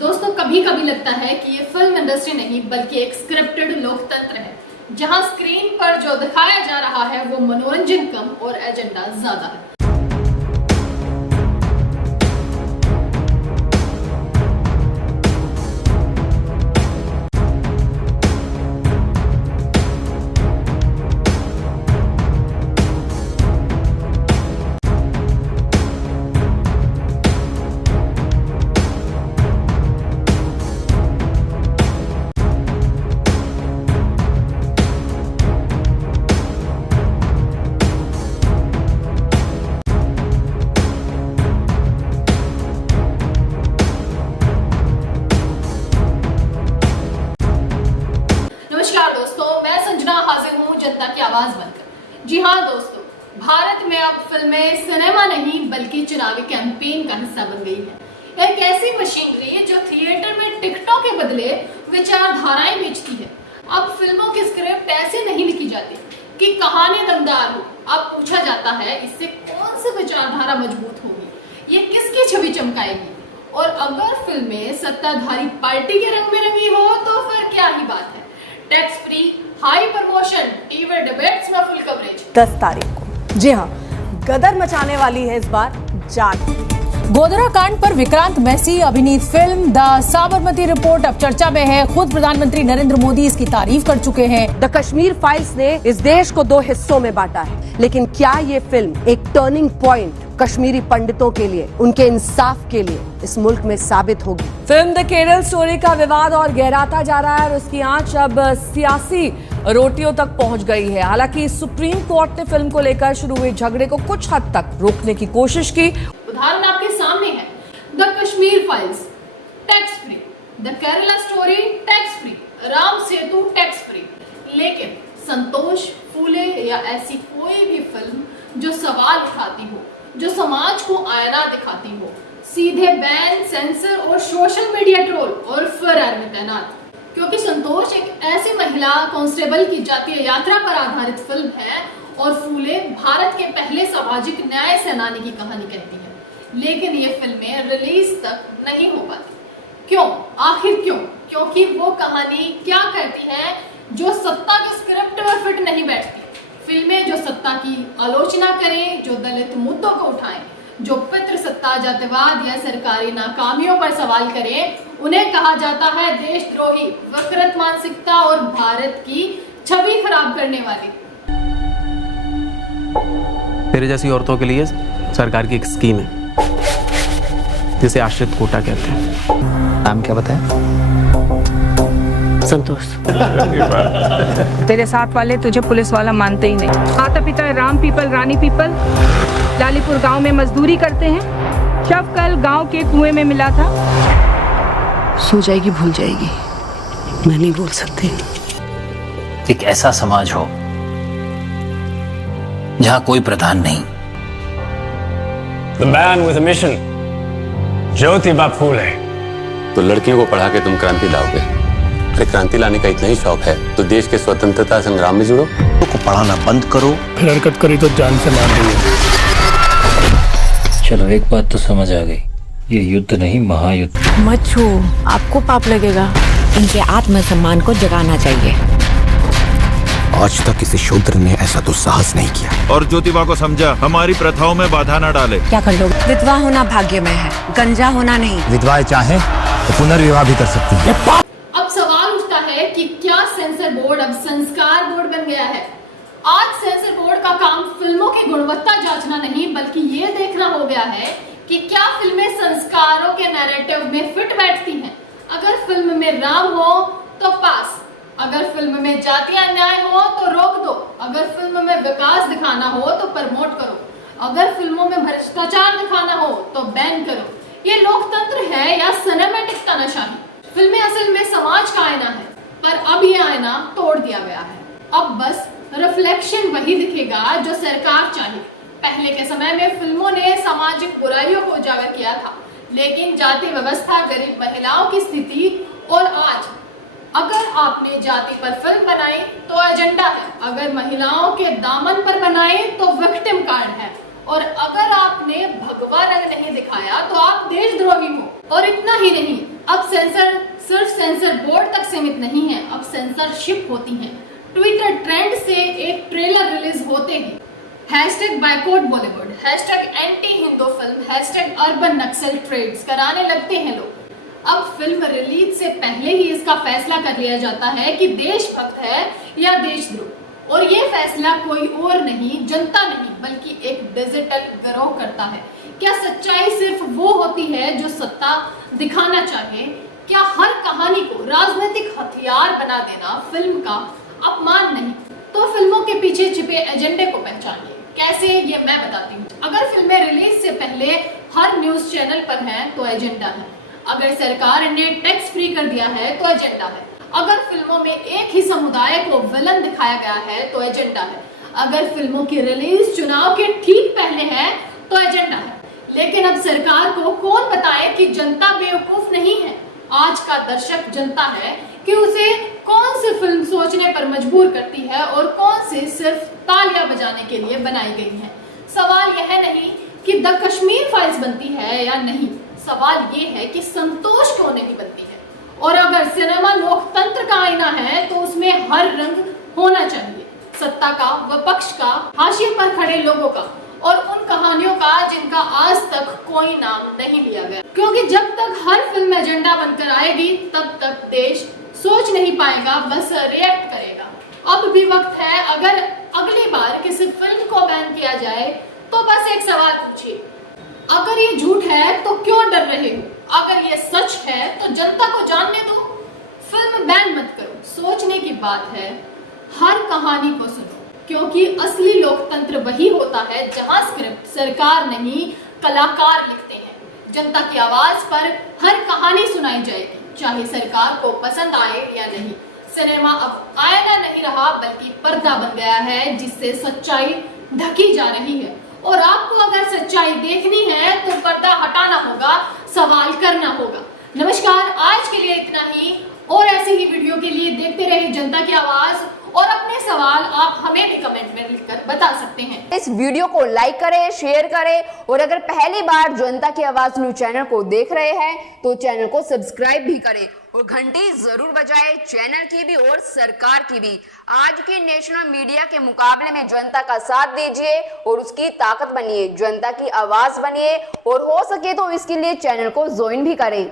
दोस्तों कभी कभी लगता है कि ये फिल्म इंडस्ट्री नहीं बल्कि एक स्क्रिप्टेड लोकतंत्र है, जहां स्क्रीन पर जो दिखाया जा रहा है वो मनोरंजन कम और एजेंडा ज्यादा है। दोस्तों मैं संजना हाजिर हूँ जनता की आवाज बनकर। जी हाँ दोस्तों, भारत में अब फिल्में सिनेमा नहीं बल्कि चुनावी कैंपेन का हिस्सा बन गई है। एक ऐसी मशीनरी जो थिएटर में टिकटों के बदले विचारधाराएं बेचती है। अब फिल्मों की स्क्रिप्ट ऐसे नहीं लिखी जाती कि कहानी दमदार हो। अब पूछा जाता है इससे कौन सी विचारधारा मजबूत होगी, ये किसकी छवि चमकाएगी। और अगर फिल्में सत्ताधारी पार्टी के रंग में रंगी हो तो फिर क्या ही बात है। Tax free, high promotion, TV debates में फुल कवरेज। 10 तारीख को, जी हाँ, गदर मचाने वाली है इस बार जाट। गोधरा कांड पर विक्रांत मैसी अभिनीत फिल्म द साबरमती रिपोर्ट अब चर्चा में है। खुद प्रधानमंत्री नरेंद्र मोदी इसकी तारीफ कर चुके हैं। द कश्मीर फाइल्स ने इस देश को 2 हिस्सों में बांटा है, लेकिन क्या ये फिल्म एक टर्निंग पॉइंट कश्मीरी पंडितों के लिए, उनके इंसाफ के लिए इस मुल्क में साबित होगी? फिल्म द केरल स्टोरी का विवाद और गहराता जा रहा है और उसकी आंच अब सियासी रोटियों तक पहुंच गई है। हालांकि सुप्रीम कोर्ट ने फिल्म को लेकर शुरू हुए झगड़े को कुछ हद तक रोकने की कोशिश की। उदाहरण आपके सामने है, the Kashmir files tax free, the Kerala story tax free, Ram Setu tax free. लेकिन संतोष फूले या ऐसी कोई भी फिल्म जो सवाल उठाती हो, जो समाज को आईना दिखाती हो, सीधे बैन, सेंसर और सोशल मीडिया ट्रोल और फरार में तैनात। क्योंकि संतोष एक ऐसी महिला कांस्टेबल की जातीय यात्रा पर आधारित फिल्म है और फूले भारत के पहले सामाजिक न्याय सेनानी की कहानी कहती है। लेकिन ये फिल्में रिलीज तक नहीं हो पाती। क्यों? आखिर क्यों? क्योंकि वो कहानी क्या करती है जो सत्ता के स्क्रिप्ट में फिट नहीं बैठती। फिल्में जो सत्ता की आलोचना करें, जो दलित मुद्दों को उठाएं, जो पितृ सत्ता, जातिवाद या सरकारी नाकामियों पर सवाल करें, उन्हें कहा जाता है देशद्रोही, वक्रत मानसिकता और भारत की छवि खराब करने वाली। तेरे जैसी औरतों के लिए सरकार की एक स्कीम है जिसे आश्रित कोटा कहते हैं। नाम क्या बताएं? संतोष। तेरे साथ वाले तुझे पुलिस वाला मानते ही नहीं। माता पिता राम पीपल, रानी पीपल लालीपुर गांव में मजदूरी करते हैं। शव कल गांव के कुएं में मिला था। सो जाएगी, भूल जाएगी, मैं नहीं बोल सकती। एक ऐसा समाज हो जहां कोई प्रधान नहीं। The man with a mission, Jyotiba Phule. तो लड़कियों को पढ़ा के तुम क्रांति लाओगे? अरे क्रांति लाने का इतना ही शौक है तो देश के स्वतंत्रता संग्राम में जुड़ो। को पढ़ाना बंद करो, फिर हरकत करी तो जान से मार देंगे। चलो एक बात तो समझ आ गई, ये युद्ध नहीं महायुद्ध। मत छू, आपको पाप लगेगा। इनके आत्मसम्मान को जगाना चाहिए। आज तक किसी शूद्र ने ऐसा तो साहस नहीं किया। और ज्योतिबा को समझा, हमारी प्रथाओं में बाधा न डाले। क्या कर लोगे? विधवा होना भाग्य में है, गंजा होना नहीं। विधवाएं चाहे तो पुनर्विवाह भी कर सकती हैं। अब सवाल उठता है कि क्या सेंसर बोर्ड अब संस्कार बोर्ड बन गया है? आज सेंसर बोर्ड का काम फिल्मों की गुणवत्ता जांचना नहीं बल्कि ये देखना हो गया है कि क्या फिल्में संस्कारों के नैरेटिव में फिट बैठती हैं। अगर फिल्म में राम हो तो पास, अगर फिल्म में जातीय अन्याय हो तो रोक दो, अगर फिल्म में विकास दिखाना हो तो प्रमोट करो, अगर फिल्मों में भ्रष्टाचार दिखाना हो तो बैन करो। ये लोकतंत्र है या सिनेमैटिक तानाशाही? फिल्में असल में समाज का आईना है, पर अब ये आईना तोड़ दिया गया है। अब बस रिफ्लेक्शन वही दिखेगा जो सरकार चाहे। पहले के समय में फिल्मों ने सामाजिक बुराइयों को उजागर किया था, लेकिन जाति व्यवस्था, गरीब महिलाओं की स्थिति, और आज अगर आपने जाति पर फिल्म बनाई तो एजेंडा है, अगर महिलाओं के दामन पर बनाए तो विक्टिम कार्ड है, और अगर आपने भगवा रंग नहीं दिखाया तो आप देशद्रोही हो। और इतना ही नहीं, अब सेंसर सिर्फ सेंसर बोर्ड तक सीमित नहीं है, अब सेंसरशिप होती है। ट्विटर ट्रेंड से एक ट्रेलर रिलीज होते ही #boycott Bollywood, #anti Hindu film, #urban Naxal trends कराने लगते हैं लोग। अब फिल्म रिलीज से पहले ही इसका फैसला कर लिया जाता है कि देशभक्त है या देशद्रोह, और ये फैसला कोई और नहीं, जनता नहीं, बल्कि एक डिजिटल गिरोह करता है। क्या सच्चाई सिर्फ वो होती है जो सत्ता दिखाना चाहे? क्या हर कहानी को राजनीतिक हथियार बना देना फिल्म का अपमान नहीं? तो फिल्मों के पीछे छिपे एजेंडे को पहचानिए। कैसे, ये मैं बताती हूँ। अगर फिल्में रिलीज से पहले हर न्यूज चैनल पर हैं तो एजेंडा है। अगर सरकार ने टैक्स फ्री कर दिया है तो एजेंडा है। अगर फिल्मों में एक ही समुदाय को विलन दिखाया गया है तो एजेंडा है। अगर फिल्मों की रिलीज चुनाव के ठीक पहले है तो एजेंडा है। लेकिन अब सरकार को कौन बताए कि जनता बेवकूफ नहीं है? आज का दर्शक जनता है कि उसे कौन सी फिल्म सोचने पर मजबूर करती है और कौन सी सिर्फ तालियां बजाने के लिए बनाई गई है। सवाल यह नहीं कि द कश्मीर फाइल्स बनती है या नहीं, सवाल ये है कि संतोष क्यों नहीं बनती है। और अगर सिनेमा लोकतंत्र का आईना है तो उसमें हर रंग होना चाहिए, सत्ता का, विपक्ष का, हाशिए पर खड़े लोगों का, और उन कहानियों का जिनका आज तक कोई नाम नहीं लिया गया। क्योंकि जब तक हर फिल्म एजेंडा बनकर आएगी तब तक देश सोच नहीं पाएगा, बस रिएक्ट करेगा। अब भी वक्त है, अगर अगली बार किसी फिल्म को बैन किया जाए तो बस एक सवाल पूछिए, अगर ये झूठ है तो क्यों डर रहे हो? अगर ये सच है तो जनता को जानने दो, फिल्म बैन मत करो। सोचने की बात है, हर कहानी को सुनो, क्योंकि असली लोकतंत्र वही होता है जहां स्क्रिप्ट सरकार नहीं कलाकार लिखते हैं। जनता की आवाज पर हर कहानी सुनाई जाएगी, चाहे सरकार को पसंद आए या नहीं। सिनेमा अब आईना नहीं रहा बल्कि पर्दा बन गया है जिससे सच्चाई ढकी जा रही है। और आपको अगर सच्चाई देखनी है तो पर्दा हटाना होगा, सवाल करना होगा। नमस्कार, आज के लिए इतना ही, और ऐसी ही वीडियो के लिए देखते रहिए जनता की आवाज, और अपने सवाल आप हमें भी कमेंट में लिखकर बता सकते हैं। इस वीडियो को लाइक करें, शेयर करें, और अगर पहली बार जनता की आवाज न्यूज चैनल को देख रहे हैं तो चैनल को सब्सक्राइब भी करें और घंटी जरूर बजाएं, चैनल की भी और सरकार की भी। आज की नेशनल मीडिया के मुकाबले में जनता का साथ दीजिए और उसकी ताकत बनिए, जनता की आवाज बनिए, और हो सके तो इसके लिए चैनल को ज्वाइन भी करें।